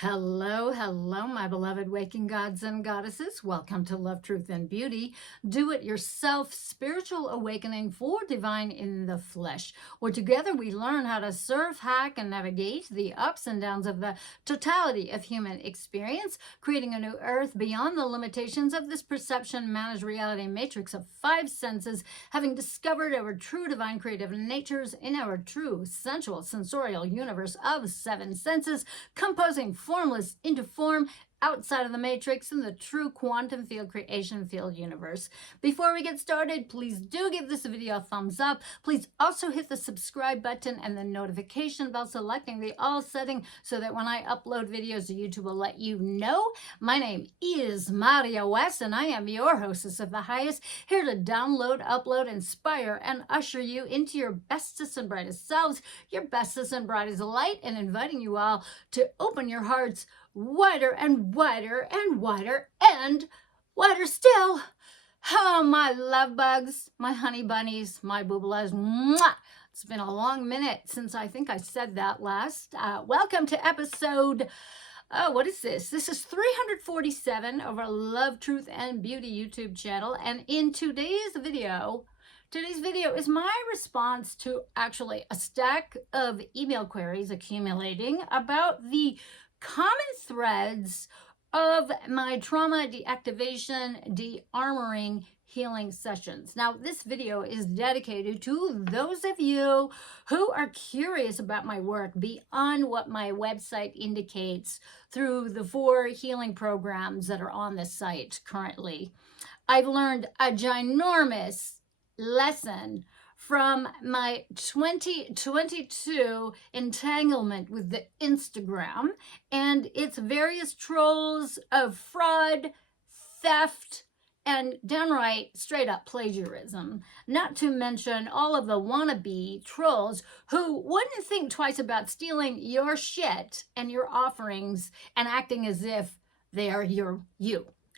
Hello, hello, my beloved waking gods and goddesses. Welcome to Love, Truth, and Beauty. Do it yourself, spiritual awakening for divine in the flesh, where together we learn how to surf, hack, and navigate the ups and downs of the totality of human experience, creating a new earth beyond the limitations of this perception managed reality matrix of five senses, having discovered our true divine creative natures in our true sensual sensorial universe of seven senses, composing formless into form outside of the matrix in the true quantum field creation field universe. Before we get started, please do give this video a thumbs up. Please also hit the subscribe button and the notification bell, selecting the all setting so that when I upload videos, YouTube will let you know. My name is Maria West, and I am your hostess of the highest, here to download, upload, inspire, and usher you into your bestest and brightest selves, your bestest and brightest light, and inviting you all to open your hearts wider and wider and wider and wider still. Hello, my love bugs, my honey bunnies, my boobalas. Mwah! It's been a long minute since I think I said that last. Welcome to episode, what is this? This is 347 of our Love, Truth, and Beauty YouTube channel. And in today's video is my response to actually a stack of email queries accumulating about the common threads of my trauma deactivation, DeArmouring healing sessions. Now, this video is dedicated to those of you who are curious about my work beyond what my website indicates through the 4 healing programs that are on the site currently. I've learned a ginormous lesson from my 2022 entanglement with the Instagram and its various trolls of fraud, theft, and downright straight up plagiarism. Not to mention all of the wannabe trolls who wouldn't think twice about stealing your shit and your offerings and acting as if they are you.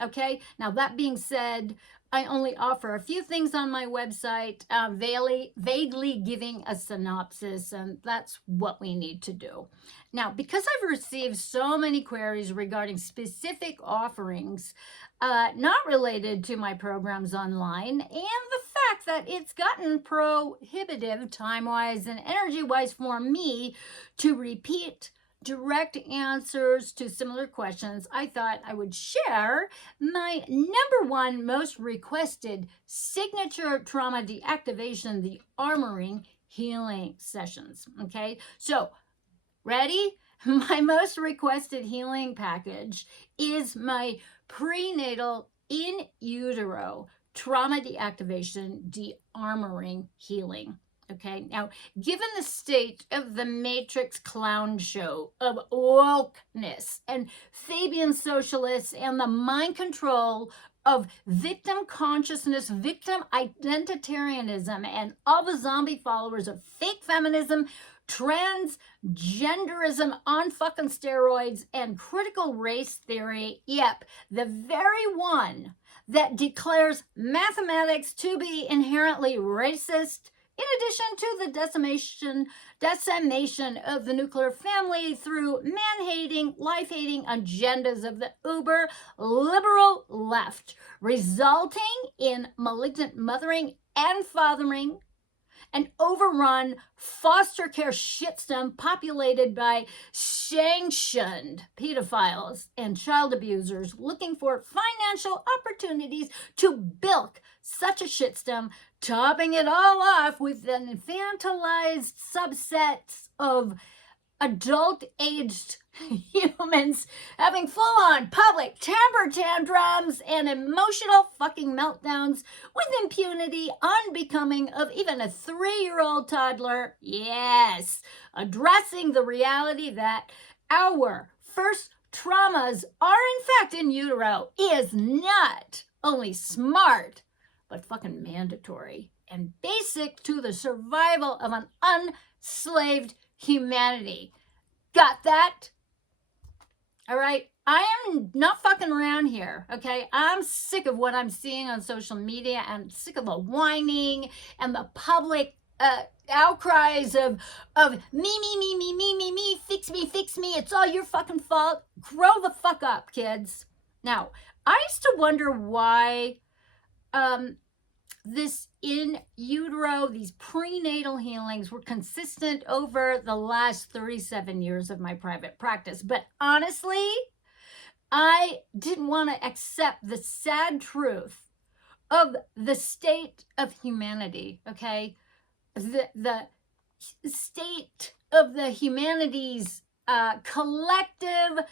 Okay, now that being said, I only offer a few things on my website, vaguely giving a synopsis, and that's what we need to do. Now, because I've received so many queries regarding specific offerings not related to my programs online, and the fact that it's gotten prohibitive time-wise and energy-wise for me to repeat direct answers to similar questions, I thought I would share my #1 most requested signature trauma deactivation, the DeArmouring Healing sessions. Okay, so ready? My most requested healing package is my prenatal in utero trauma deactivation, DeArmouring Healing. Okay, now, given the state of the Matrix clown show of wokeness and Fabian Socialists and the mind control of victim consciousness, victim identitarianism, and all the zombie followers of fake feminism, trans-genderism on fucking steroids, and critical race theory, yep, the very one that declares mathematics to be inherently racist, in addition to the decimation of the nuclear family through man-hating, life-hating agendas of the uber liberal left, resulting in malignant mothering and fathering, an overrun foster care shitstem populated by sanctioned paedophiles and child abusers looking for financial opportunities to bilk such a shitstem, topping it all off with an infantilized subsets of adult-aged humans having full-on public temper tantrums and emotional fucking meltdowns with impunity unbecoming of even a 3-year-old toddler. Yes, addressing the reality that our first traumas are in fact in utero is not only smart, but fucking mandatory and basic to the survival of an unslaved humanity. Got that? All right, I am not fucking around here, okay? I'm sick of what I'm seeing on social media and sick of the whining and the public outcries of me, fix me, it's all your fucking fault. Grow the fuck up, kids. Now, I used to wonder why this in utero, these prenatal healings were consistent over the last 37 years of my private practice. But honestly, I didn't want to accept the sad truth of the state of humanity, okay? The state of the humanities collective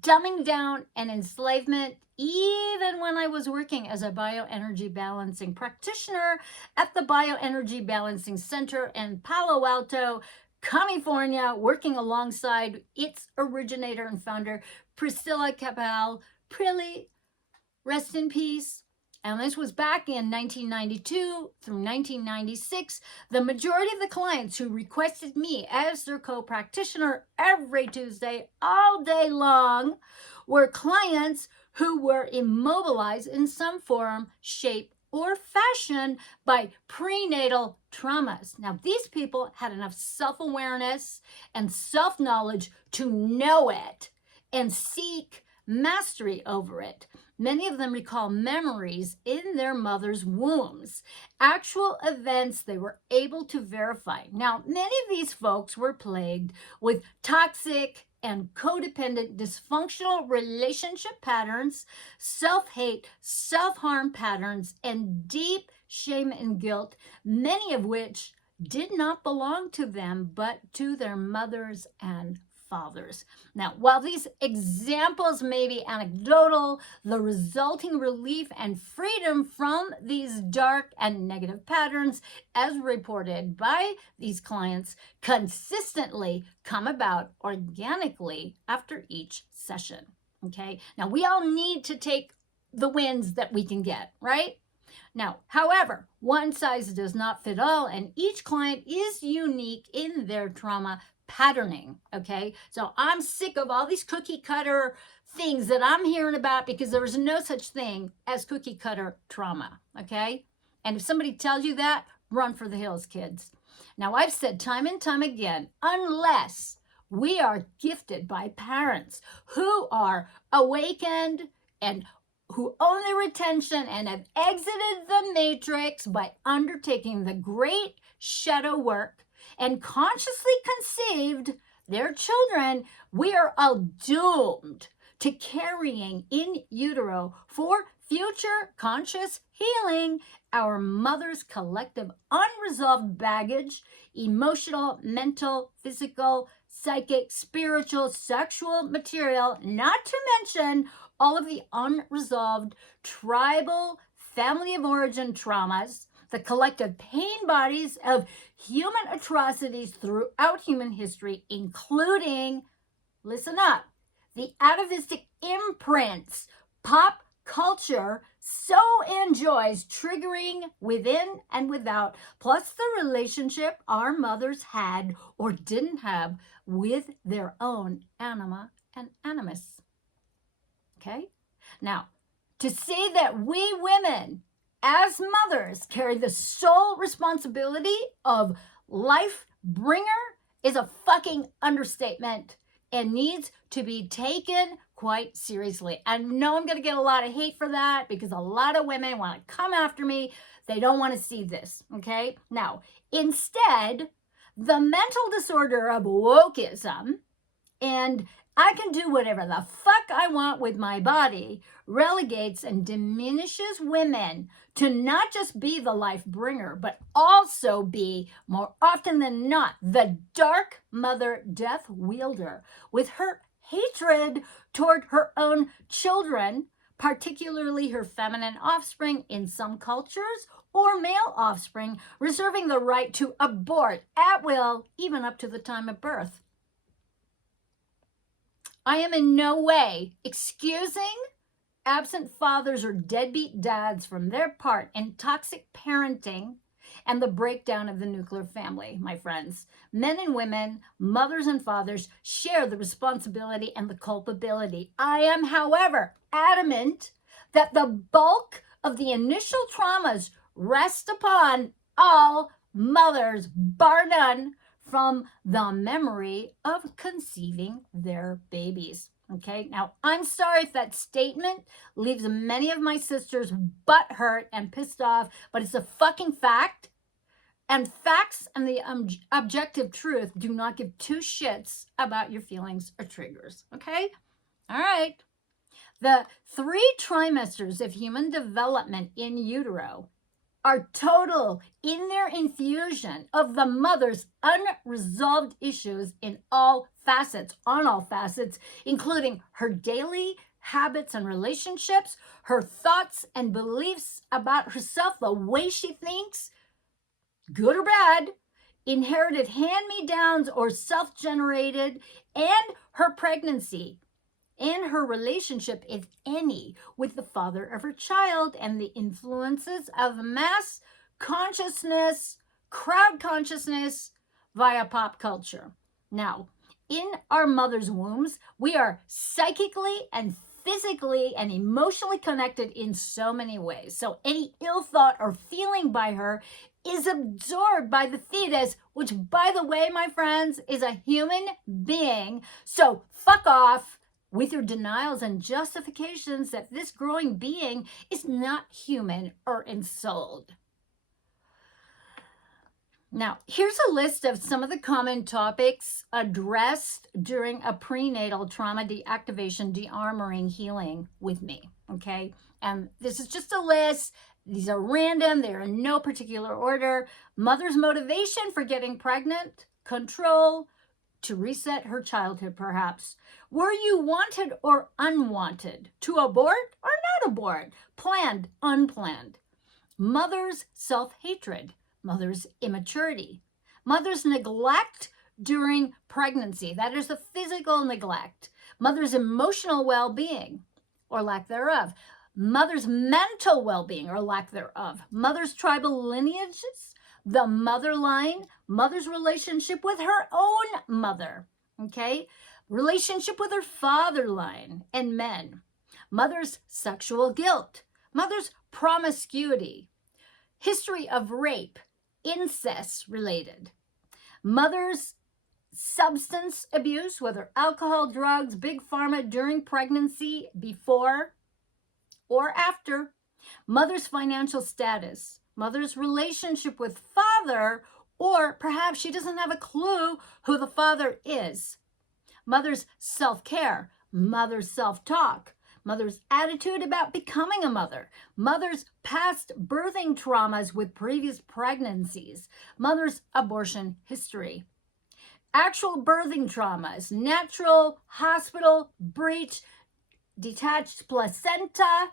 dumbing down and enslavement, even when I was working as a bioenergy balancing practitioner at the Bioenergy Balancing Center in Palo Alto, California, working alongside its originator and founder, Priscilla Cabal. Prilly, rest in peace. And this was back in 1992 through 1996. The majority of the clients who requested me as their co-practitioner every Tuesday, all day long, were clients who were immobilized in some form, shape, or fashion by prenatal traumas. Now, these people had enough self-awareness and self-knowledge to know it and seek mastery over it. Many of them recall memories in their mother's wombs, actual events they were able to verify. Now, many of these folks were plagued with toxic and codependent dysfunctional relationship patterns, self-hate, self-harm patterns, and deep shame and guilt, many of which did not belong to them, but to their mothers and fathers. Now, while these examples may be anecdotal, the resulting relief and freedom from these dark and negative patterns, as reported by these clients, consistently come about organically after each session. Okay, now we all need to take the wins that we can get, right? Now, however, one size does not fit all, and each client is unique in their trauma patterning, okay? So I'm sick of all these cookie cutter things that I'm hearing about because there is no such thing as cookie cutter trauma, okay? And if somebody tells you that, run for the hills, kids. Now, I've said time and time again, unless we are gifted by parents who are awakened and who own their attention and have exited the matrix by undertaking the great shadow work and consciously conceived their children, we are all doomed to carrying in utero for future conscious healing our mother's collective unresolved baggage, emotional, mental, physical, psychic, spiritual, sexual material, not to mention all of the unresolved tribal family of origin traumas, the collective pain bodies of human atrocities throughout human history, including, listen up, the atavistic imprints pop culture so enjoys triggering within and without, plus the relationship our mothers had or didn't have with their own anima and animus. Okay? Now, to say that we women as mothers carry the sole responsibility of life bringer is a fucking understatement and needs to be taken quite seriously. I know I'm going to get a lot of hate for that because a lot of women want to come after me. They don't want to see this, okay? Now, instead, the mental disorder of wokeism and I can do whatever the fuck I want with my body relegates and diminishes women to not just be the life bringer, but also be, more often than not, the dark mother death wielder with her hatred toward her own children, particularly her feminine offspring in some cultures, or male offspring, reserving the right to abort at will, even up to the time of birth. I am in no way excusing absent fathers or deadbeat dads from their part in toxic parenting and the breakdown of the nuclear family, my friends. Men and women, mothers and fathers share the responsibility and the culpability. I am, however, adamant that the bulk of the initial traumas rest upon all mothers, bar none, from the memory of conceiving their babies. Okay, now I'm sorry if that statement leaves many of my sisters butthurt and pissed off, but it's a fucking fact. And facts and the objective truth do not give two shits about your feelings or triggers. Okay? All right. The 3 trimesters of human development in utero are total in their infusion of the mother's unresolved issues in all facets, on all facets, including her daily habits and relationships, her thoughts and beliefs about herself, the way she thinks, good or bad, inherited hand-me-downs or self-generated, and her pregnancy, and her relationship, if any, with the father of her child, and the influences of mass consciousness, crowd consciousness via pop culture. Now, in our mother's wombs, we are psychically and physically and emotionally connected in so many ways. So any ill thought or feeling by her is absorbed by the fetus, which, by the way, my friends, is a human being. So fuck off with your denials and justifications that this growing being is not human or ensouled. Now, here's a list of some of the common topics addressed during a prenatal trauma deactivation, DeArmouring healing with me, okay? And this is just a list. These are random. They're in no particular order. Mother's motivation for getting pregnant, control, to reset her childhood perhaps. Were you wanted or unwanted? To abort or not abort? Planned, unplanned. Mother's self-hatred. Mother's immaturity. Mother's neglect during pregnancy. That is the physical neglect. Mother's emotional well-being or lack thereof. Mother's mental well-being or lack thereof. Mother's tribal lineages. The mother line. Mother's relationship with her own mother. Okay? Relationship with her father line and men. Mother's sexual guilt. Mother's promiscuity. History of rape. Incest related. Mother's substance abuse, whether alcohol, drugs, big pharma during pregnancy, before or after. Mother's financial status. Mother's relationship with father, or perhaps she doesn't have a clue who the father is. Mother's self-care. Mother's self-talk. Mother's attitude about becoming a mother. Mother's past birthing traumas with previous pregnancies. Mother's abortion history. Actual birthing traumas. Natural, hospital, breech, detached placenta,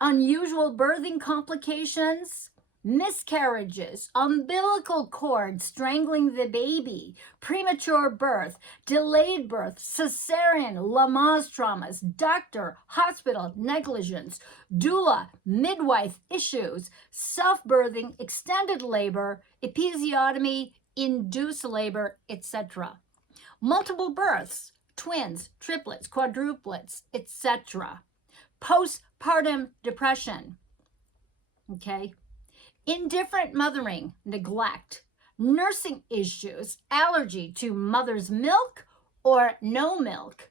unusual birthing complications, miscarriages, umbilical cord strangling the baby, premature birth, delayed birth, cesarean, Lamaze traumas, doctor, hospital negligence, doula, midwife issues, self-birthing, extended labor, episiotomy, induced labor, etc. Multiple births, twins, triplets, quadruplets, etc. Postpartum depression, okay? Indifferent mothering, neglect, nursing issues, allergy to mother's milk or no milk,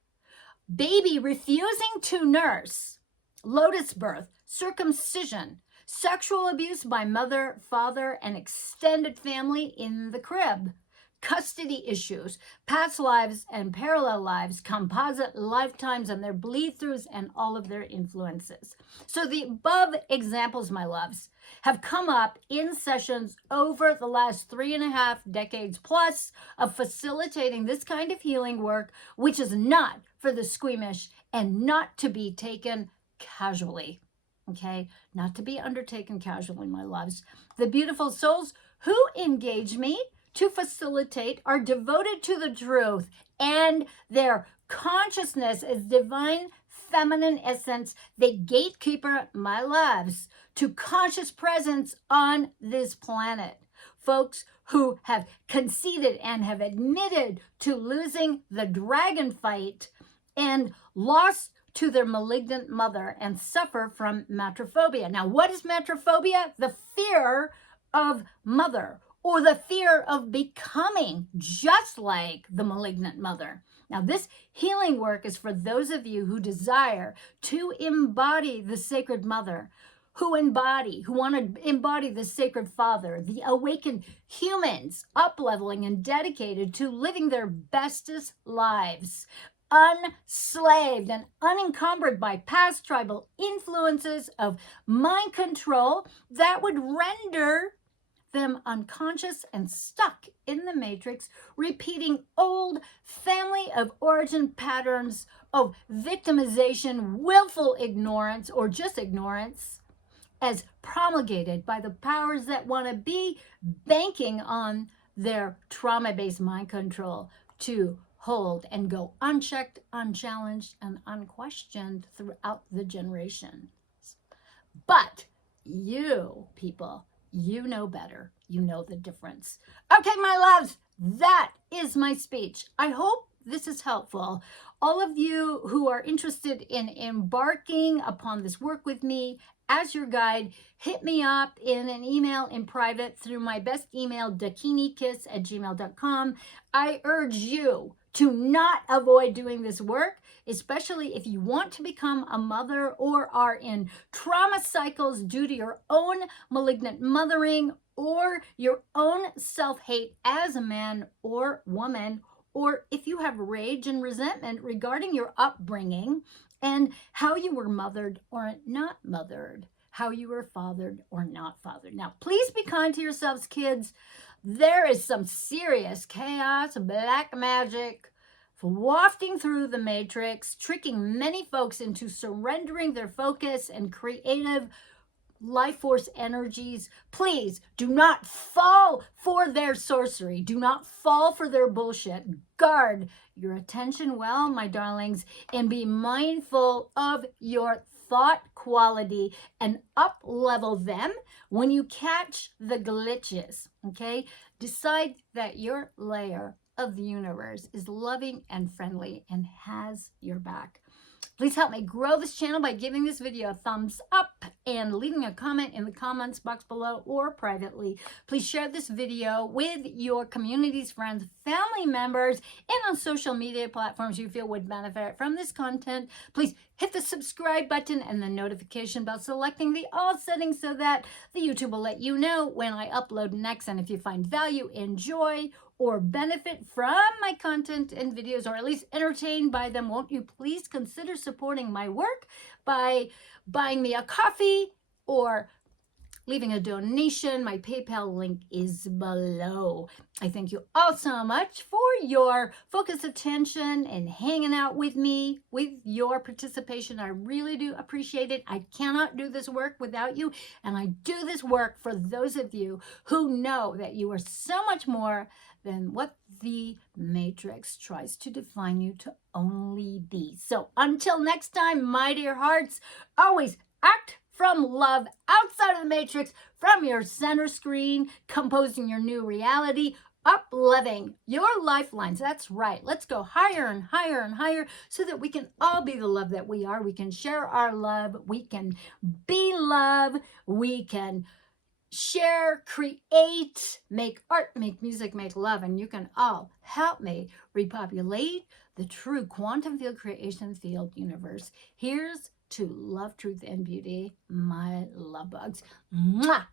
baby refusing to nurse, lotus birth, circumcision, sexual abuse by mother, father, and extended family in the crib, custody issues, past lives and parallel lives, composite lifetimes and their bleed-throughs and all of their influences. So the above examples, my loves, have come up in sessions over the last 3.5 decades plus of facilitating this kind of healing work, which is not for the squeamish and not to be taken casually, okay? Not to be undertaken casually, my loves. The beautiful souls who engage me to facilitate are devoted to the truth, and their consciousness is divine feminine essence, the gatekeeper, my loves, to conscious presence on this planet. Folks who have conceded and have admitted to losing the dragon fight and lost to their malignant mother and suffer from matrophobia. Now, what is matrophobia? The fear of mother or the fear of becoming just like the malignant mother. Now, this healing work is for those of you who desire to embody the sacred mother, who want to embody the sacred father, the awakened humans, up-leveling and dedicated to living their bestest lives, unslaved and unencumbered by past tribal influences of mind control that would render them unconscious and stuck in the matrix, repeating old family of origin patterns of victimization, willful ignorance, or just ignorance, as promulgated by the powers that want to be, banking on their trauma-based mind control to hold and go unchecked, unchallenged, and unquestioned throughout the generations. But you people, you know better. You know the difference. Okay, my loves, that is my speech. I hope this is helpful. All of you who are interested in embarking upon this work with me as your guide, hit me up in an email in private through my best email, dakinikiss@gmail.com. I urge you to not avoid doing this work, especially if you want to become a mother or are in trauma cycles due to your own malignant mothering or your own self-hate as a man or woman, or if you have rage and resentment regarding your upbringing and how you were mothered or not mothered, how you were fathered or not fathered. Now, please be kind to yourselves, kids. There is some serious chaos, black magic, wafting through the matrix, tricking many folks into surrendering their focus and creative life force energies. Please do not fall for their sorcery. Do not fall for their bullshit. Guard your attention well, my darlings, and be mindful of your thought quality and up level them when you catch the glitches. Okay, decide that your layer of the universe is loving and friendly and has your back. Please help me grow this channel by giving this video a thumbs up and leaving a comment in the comments box below or privately. Please share this video with your communities, friends, family members, and on social media platforms you feel would benefit from this content. Please hit the subscribe button and the notification bell, selecting the all settings so that the YouTube will let you know when I upload next. And if you find value, enjoy, or benefit from my content and videos, or at least entertained by them, won't you please consider supporting my work by buying me a coffee or leaving a donation? My PayPal link is below. I thank you all so much for your focused attention and hanging out with me, with your participation. I really do appreciate it. I cannot do this work without you, and I do this work for those of you who know that you are so much more than what the matrix tries to define you to only be. So until next time, my dear hearts, always act from love outside of the matrix, from your center screen, composing your new reality, up-living your lifelines. That's right. Let's go higher and higher and higher so that we can all be the love that we are. We can share our love. We can be love. We can share, create, make art, make music, make love, and you can all help me repopulate the true quantum field creation field universe. Here's to love, truth, and beauty, my love bugs. Mwah!